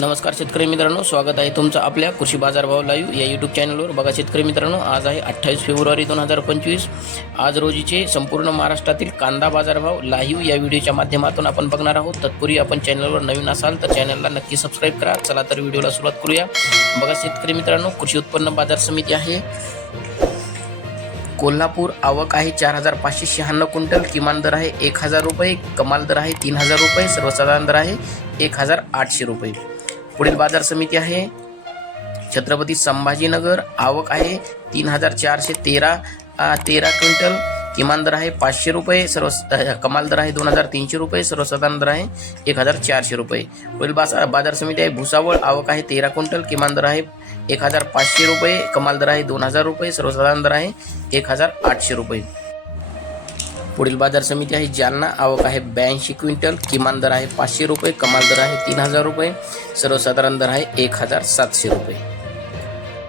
नमस्कार शेतकरी मित्रांनो स्वागत आहे तुमचं आपल्या कृषी बाजारभाव लाईव्ह या यूट्यूब चॅनलवर बघा शेतकरी मित्रांनो आज आहे अठ्ठावीस फेब्रुवारी दोन हजार पंचवीस. आज रोजीचे संपूर्ण महाराष्ट्रातील कांदा बाजारभाव लाईव्ह या व्हिडिओच्या माध्यमातून आपण बघणार आहोत. तत्पूर्वी आपण चॅनलवर नवीन असाल तर चॅनलला नक्की सबस्क्राईब करा. चला तर व्हिडिओला सुरुवात करूया. बघा शेतकरी मित्रांनो कृषी उत्पन्न बाजार समिती आहे. कोल्हापूर आवक आहे चार हजार पाचशे शहाण्णव क्विंटल. किमान दर आहे एक हजार रुपये. कमाल दर आहे तीन हजार रुपये. सर्वसाधारण दर आहे एक हजार आठशे रुपये. पुढील बाजार समिती आहे. छत्रपती संभाजीनगर आवक आहे तीन हजार चारशे तेरा तेरा क्विंटल. किमान दर आहे पाचशे रुपये सर्व कमाल दर आहे दोन हजार तीनशे रुपये सर्वसाधारण दर आहे एक हजार चारशे रुपये. पुढील बाजार बाजार समिती आहे भुसावळ आवक आहे तेरा क्विंटल. किमान दर आहे एक हजार पाचशे रुपये कमाल दर आहे दोन हजार रुपये सर्वसाधारण दर आहे एक हजार आठशे रुपये. पुढील बाजार समिती आहे जालना आवक आहे ब्याऐंशी क्विंटल किमान दर आहे पाचशे रुपये कमाल दर आहे तीन हजार रुपये सर्वसाधारण दर आहे एक हजार सातशे रुपये.